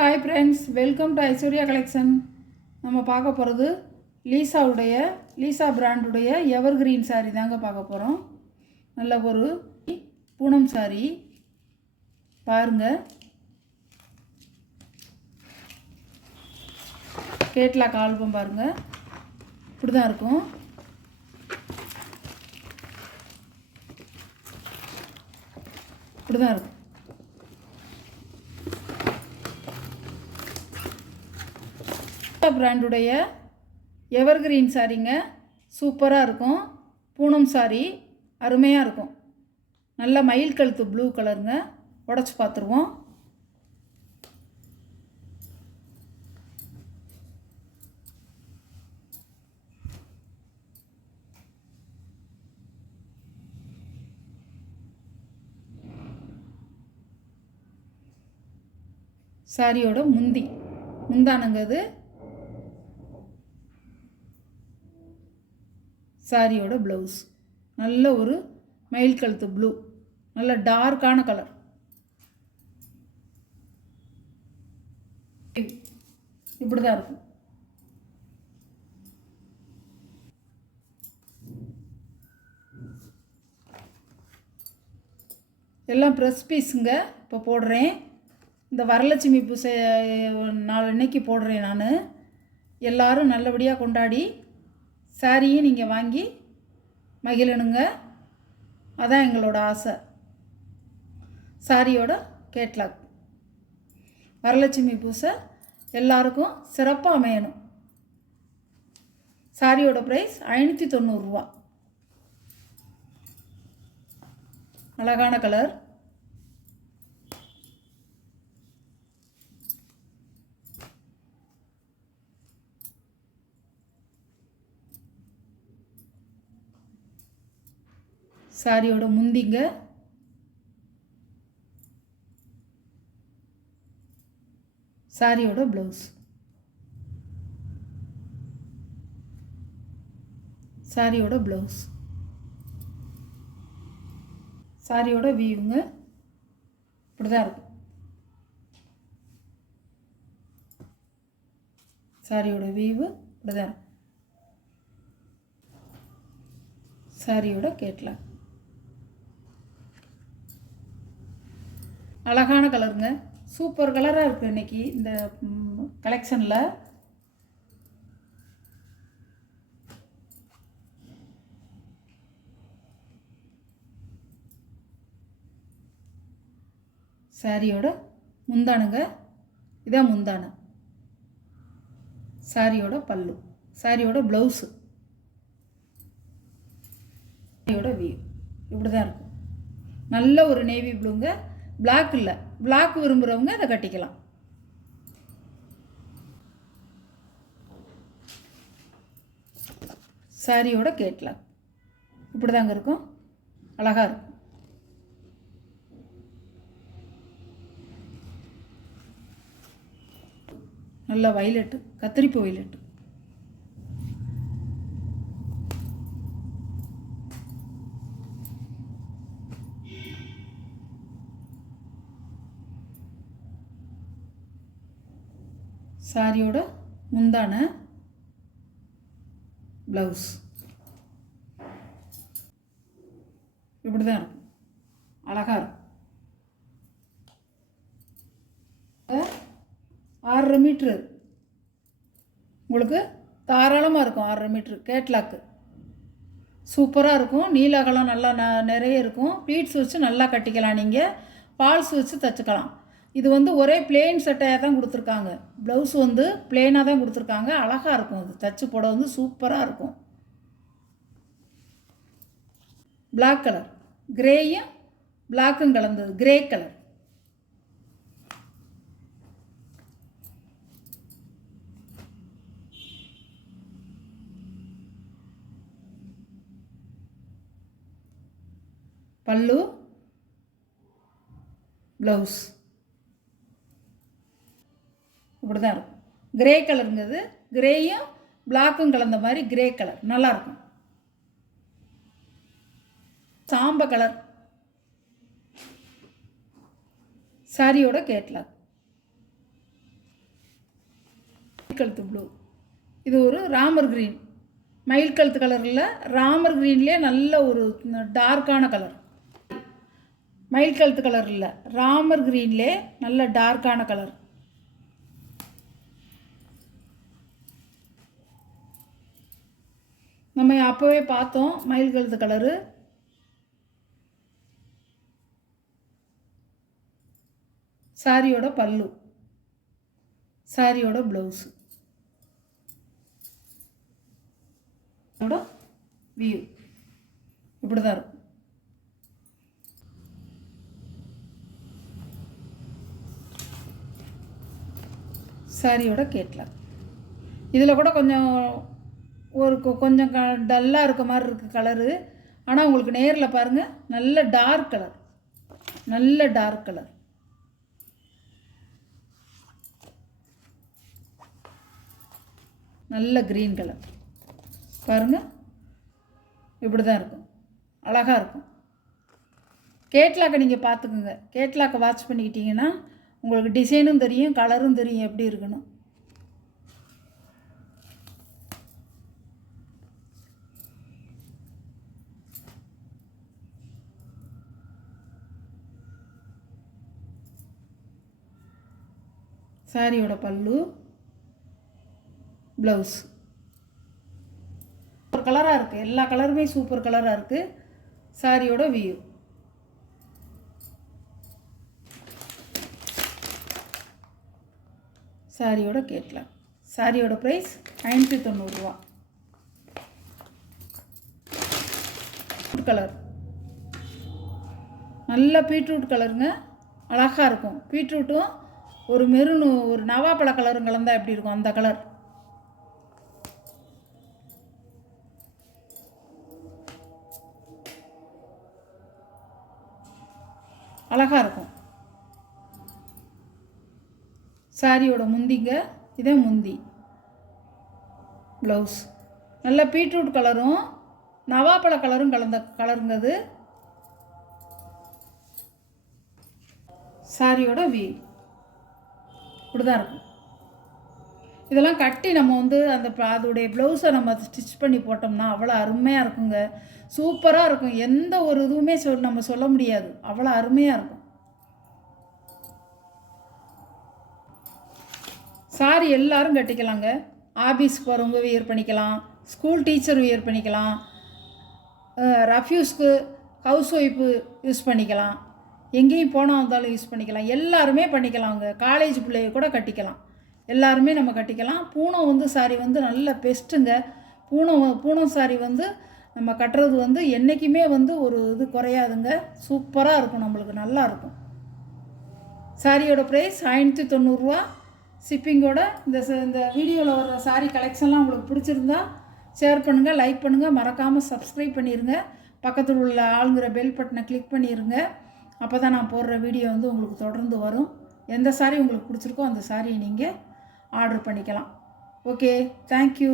Hi friends, welcome to Aishwarya collection. நம்ம பார்க்க போகிறது லீசா பிராண்டுடைய எவர்கிரீன் சாரீ தாங்க பார்க்க போகிறோம். நல்ல ஒரு பூனம் சாரீ பாருங்கள். கேட்லாக் ஆல்பம் பாருங்கள், இப்படி தான் இருக்கும். இப்படி தான் இருக்கும். பிராண்டுடைய எவர்கிரீன் சாரீங்க, சூப்பராக இருக்கும். பூனம் சாரீ அருமையாக இருக்கும். நல்ல மயில் கழுத்து ப்ளூ கலருங்க. உடச்சி பார்த்துருவோம். சாரியோட முந்தானங்க அது. சாரியோட ப்ளவுஸ் நல்ல ஒரு மயில் கழுத்து ப்ளூ, நல்ல டார்க்கான கலர். இப்படி தான் இருக்கும். எல்லாம் ப்ரெஸ் பீஸுங்க. இப்போ போடுறேன். இந்த வரலட்சுமி பூசை 4 அன்னைக்கு போடுறேன் நான். எல்லோரும் நல்லபடியாக கொண்டாடி சாரியும் நீங்கள் வாங்கி மகிழணுங்க. அதான் எங்களோட ஆசை. சாரியோட கேட்லாக் வரலட்சுமி பூசை எல்லாருக்கும் சிறப்பாக அமையணும். சாரியோட ப்ரைஸ் 590 ரூபா. அழகான கலர். சாரியோட முந்திங்க. சாரியோட ப்ளவுஸ். சாரியோட ப்ளவுஸ். சாரியோட வீவுங்க. இப்படி தான் இருக்கும். சாரியோட வீவு இப்படி தான் இருக்கும். சாரியோட கேட்லாக் அழகான கலருங்க. சூப்பர் கலராக இருக்குது இன்றைக்கி இந்த கலெக்ஷனில். சாரியோட முந்தானுங்க. இதான் முந்தானை. சாரியோட பல்லு. சாரியோட ப்ளவுஸு. சாரியோட வியூ இப்படி தான் இருக்கும். நல்ல ஒரு நேவி ப்ளூங்க. பிளாக் இல்லை, பிளாக் விரும்புகிறவங்க அதை கட்டிக்கலாம். சாரியோட கேட்லாக் இப்படி தாங்க இருக்கும். அழகாக இருக்கும். நல்ல வைலட்டு, கத்திரிப்பு வைலட்டு. சாரியோட முந்தான ப்ளவுஸ் இப்படி தான் இருக்கும். அழகாக இருக்கும். 6.5 மீட்ரு உங்களுக்கு தாராளமாக இருக்கும். 6.5 மீட்ரு கேட்லாக்கு சூப்பராக இருக்கும். நீல அகலம் நல்லா நிறைய இருக்கும். ப்ளீட்ஸ் வச்சு நல்லா கட்டிக்கலாம். நீங்கள் ஃபால்ஸ் வச்சு தைச்சிக்கலாம். இது வந்து ஒரே பிளெயின் சட்டையாக தான் கொடுத்துருக்காங்க. ப்ளவுஸ் வந்து பிளெயினாக தான் கொடுத்துருக்காங்க. அழகாக இருக்கும். அது தச்சு போட வந்து சூப்பராக இருக்கும். பிளாக் கலர், கிரேயும் பிளாக்கும் கலந்தது, கிரே கலர். பல்லு, ப்ளவுஸ் இப்படி தான் இருக்கும். கிரே கலருங்கிறது கிரேயும் பிளாக்கும் கலந்த மாதிரி கிரே கலர் நல்லாயிருக்கும். சாம்ப கலர் சாரியோட கேட்லாக் கழுத்து ப்ளூ. இது ஒரு ராமர் க்ரீன். மயில் கழுத்து கலரில் ராமர் க்ரீன்லேயே நல்ல ஒரு டார்க்கான கலர். மயில் கழுத்து கலர் இல்லை, ராமர் க்ரீன்லே நல்ல டார்க்கான கலர். நம்ம அப்போவே பார்த்தோம் மயில் கழுத்து கலரு. சாரியோட பல்லு, சாரியோட ப்ளவுஸு, வியூ இப்படி தான் இருக்கும். சாரியோட கேட்லாக். இதில் கூட கொஞ்சம் கொஞ்சம் டல்லாக இருக்க மாதிரி இருக்குது கலரு. ஆனால் உங்களுக்கு நேரில் பாருங்கள், நல்ல டார்க் கலர், நல்ல டார்க் கலர். நல்ல க்ரீன் கலர் பாருங்கள், இப்படி தான் இருக்கும், அழகாக இருக்கும். கேட்லாக்கை நீங்கள் பார்த்துக்குங்க. கேட்லாக்கை வாட்ச் பண்ணிக்கிட்டிங்கன்னா உங்களுக்கு டிசைனும் தெரியும், கலரும் தெரியும் எப்படி இருக்கணும். சாரியோட பல்லு, ப்ளவுஸ் சூப்பர் கலராக இருக்குது. எல்லா கலருமே சூப்பர் கலராக இருக்குது. சாரியோட வியூ. சாரியோட கேட்லாக். சாரியோட ப்ரைஸ் 590 ரூபா. கலர் நல்ல பீட்ரூட் கலருங்க, அழகாக இருக்கும். பீட்ரூட்டும் ஒரு மெரூனு, ஒரு நவாப்பழ கலரும் கலந்தால் எப்படி இருக்கும் அந்த கலர். அழகாக இருக்கும். சாரியோட முந்திங்க, இதே முந்தி. ப்ளவுஸ் நல்ல பீட்ரூட் கலரும் நவாப்பழ கலரும் கலந்த கலருங்கிறது. சாரியோட வீ இப்படி தான் இருக்கும். இதெல்லாம் கட்டி நம்ம வந்து அதோடைய ப்ளவுஸை நம்ம ஸ்டிச் பண்ணி போட்டோம்னா அவ்வளோ அருமையாக இருக்குங்க. சூப்பராக இருக்கும். எந்த ஒரு இதுவுமே நம்ம சொல்ல முடியாது, அவ்வளோ அருமையாக இருக்கும். சாரி எல்லோரும் கட்டிக்கலாங்க. ஆஃபீஸ் போகிறவங்க வியர் பண்ணிக்கலாம், ஸ்கூல் டீச்சர் வியர் பண்ணிக்கலாம், ரஃப்யூஸ்க்கு ஹவுஸ் ஒய்ஃபு யூஸ் பண்ணிக்கலாம், எங்கேயும் போனால் வந்தாலும் யூஸ் பண்ணிக்கலாம். எல்லாருமே பண்ணிக்கலாங்க. காலேஜ் பிள்ளைய கூட கட்டிக்கலாம். எல்லாருமே நம்ம கட்டிக்கலாம். பூனம் வந்து சாரி வந்து நல்ல பெஸ்ட்டுங்க. பூனம் சாரி வந்து நம்ம கட்டுறது வந்து என்றைக்குமே வந்து ஒரு இது குறையாதுங்க. சூப்பராக இருக்கும், நம்மளுக்கு நல்லா இருக்கும். சாரியோட ப்ரைஸ் 590 ரூபா. ஷிப்பிங்கோட. இந்த வீடியோவில் வர சாரி கலெக்ஷன்லாம் உங்களுக்கு பிடிச்சிருந்தா ஷேர் பண்ணுங்கள், லைக் பண்ணுங்கள், மறக்காமல் சப்ஸ்கிரைப் பண்ணிடுங்க. பக்கத்தில் உள்ள ஆளுங்கிற பெல் பட்டனை கிளிக் பண்ணிடுங்க. அப்போ தான் நான் போடுற வீடியோ வந்து உங்களுக்கு தொடர்ந்து வரும். எந்த சாரி உங்களுக்கு பிடிச்சிருக்கோ அந்த சாரியை நீங்கள் ஆர்டர் பண்ணிக்கலாம். Okay, thank you.